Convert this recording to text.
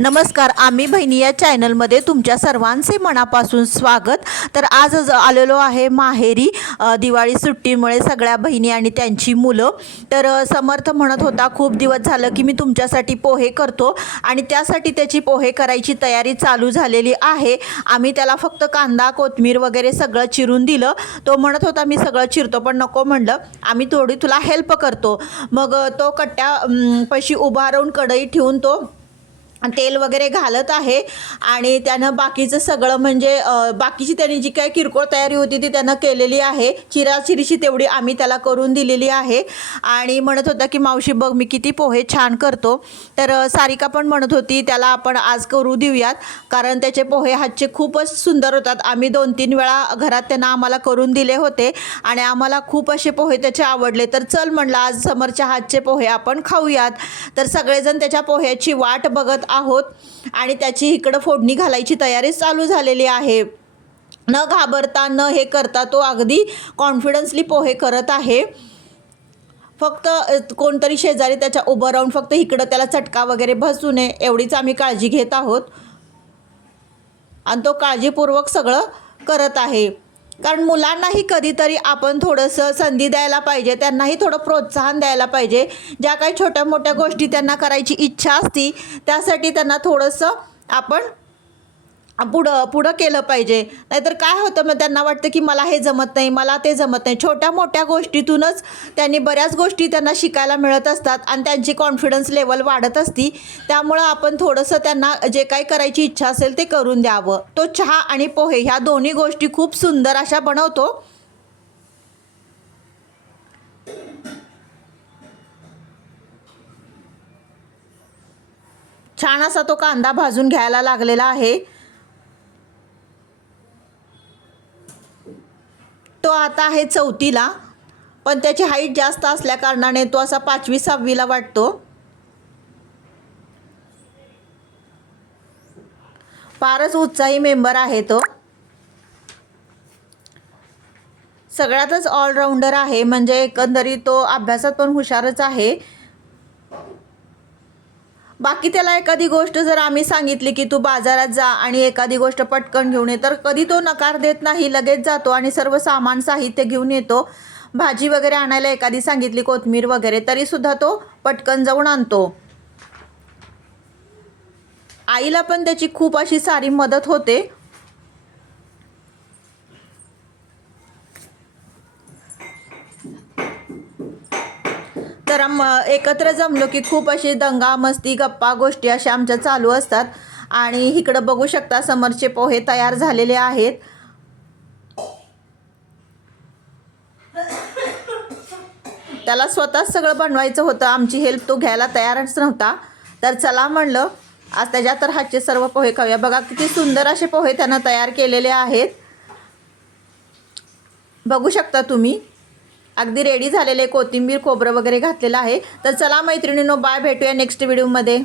नमस्कार आम्ही बहिणी या चॅनलमध्ये तुमच्या सर्वांचे मनापासून स्वागत. तर आज आलेलो आहे माहेरी दिवाळी सुट्टीमुळे सगळ्या बहिणी आणि त्यांची मुलं. तर समर्थ म्हणत होता खूप दिवस झालं की मी तुमच्यासाठी पोहे करतो आणि त्यासाठी त्याची पोहे करायची तयारी चालू झालेली आहे. आम्ही त्याला फक्त कांदा कोथमीर वगैरे सगळं चिरून दिलं. तो म्हणत होता मी सगळं चिरतो पण नको म्हणलं. आम्ही थोडी तुला हेल्प करतो. मग तो कट्ट्या अम, पैशी उभा राहून कढई ठेवून तो तेल वगैरे घालत आहे. आणि त्यानं बाकीचं सगळं म्हणजे बाकीची त्यांनी जी काही किरकोळ तयारी होती ती त्यानं केलेली आहे. चिराचिरीशी तेवढी आम्ही त्याला करून दिलेली आहे. आणि म्हणत होता की मावशी बघ मी किती पोहे छान करतो. तर सारिका पण म्हणत होती त्याला आपण आज करू देऊयात. कारण त्याचे पोहे हातचे खूपच सुंदर होतात. आम्ही दोन तीन वेळा घरात त्यांना आम्हाला करून दिले होते. आणि आम्हाला खूप असे पोहे त्याचे आवडले. तर चल म्हणलं आज समरच्या हातचे पोहे आपण खाऊयात. तर सगळेजण त्याच्या पोह्याची वाट बघत आहोत आणि त्याची इकडं फोडणी घालायची तयारी चालू झालेली आहे. न घाबरता न हे करता तो अगदी कॉन्फिडन्सली पोहे करत आहे. फक्त कोणतरी शेजारी त्याच्या उभं राहून फक्त इकडं त्याला चटका वगैरे बसू नये एवढीच आम्ही काळजी घेत आहोत. आणि तो काळजीपूर्वक सगळं करत आहे. कारण मुलांनाही कधीतरी आपण थोडंसं संधी द्यायला पाहिजे त्यांनाही थोडं प्रोत्साहन द्यायला पाहिजे. ज्या काही छोट्या मोठ्या गोष्टी त्यांना करायची इच्छा असती त्यासाठी त्यांना थोडंसं आपण पुढं पुढं केलं पाहिजे. नाहीतर काय होतं मग त्यांना वाटतं की मला हे जमत नाही मला ते जमत नाही. छोट्या मोठ्या गोष्टीतूनच त्यांनी बऱ्याच गोष्टी त्यांना शिकायला मिळत असतात आणि त्यांची कॉन्फिडन्स लेवल वाढत असती. त्यामुळं आपण थोडंसं त्यांना जे काही करायची इच्छा असेल ते करून द्यावं. तो चहा आणि पोहे ह्या दोन्ही गोष्टी खूप सुंदर अशा बनवतो. छान असा तो कांदा भाजून घ्यायला लागलेला आहे. तो आता आहे चौथीला पण त्याची हाईट जास्त असल्या कारणाने तो असा पाचवी सहावीला वाटतो. फारच उत्साही मेंबर आहे तो. सगळ्यातच ऑलराऊंडर आहे म्हणजे एकंदरीत तो अभ्यासात पण हुशारच आहे. बाकी त्याला एखादी गोष्ट जर आम्ही सांगितली की तू बाजारात जा आणि एखादी गोष्ट पटकन घेऊन ये तर कधी तो नकार देत नाही लगेच जातो आणि सर्व सामान साहित्य घेऊन येतो. भाजी वगैरे आणायला एखादी सांगितली कोथमीर वगैरे तरीसुद्धा तो पटकन जाऊन आणतो. आईला पण त्याची खूप अशी सारी मदत होते. तर आम एकत्र जमलो की खूप अशी दंगा मस्ती गप्पा गोष्टी अशा आमच्या चालू असतात. आणि इकडं बघू शकता समरचे पोहे तयार झालेले आहेत. त्याला स्वतःच सगळं बनवायचं होतं. आमची हेल्प तो घ्यायला तयारच नव्हता. तर चला म्हणलं आज त्याच्या तर हातचे सर्व पोहे खाऊया. बघा किती सुंदर असे पोहे त्यानं तयार केलेले आहेत. बघू शकता तुम्ही. अगदी रेडी झालेले कोथिंबीर खोबरं वगैरे घातलेलं आहे. तर चला मैत्रिणींनो बाय भेटूया नेक्स्ट व्हिडिओमध्ये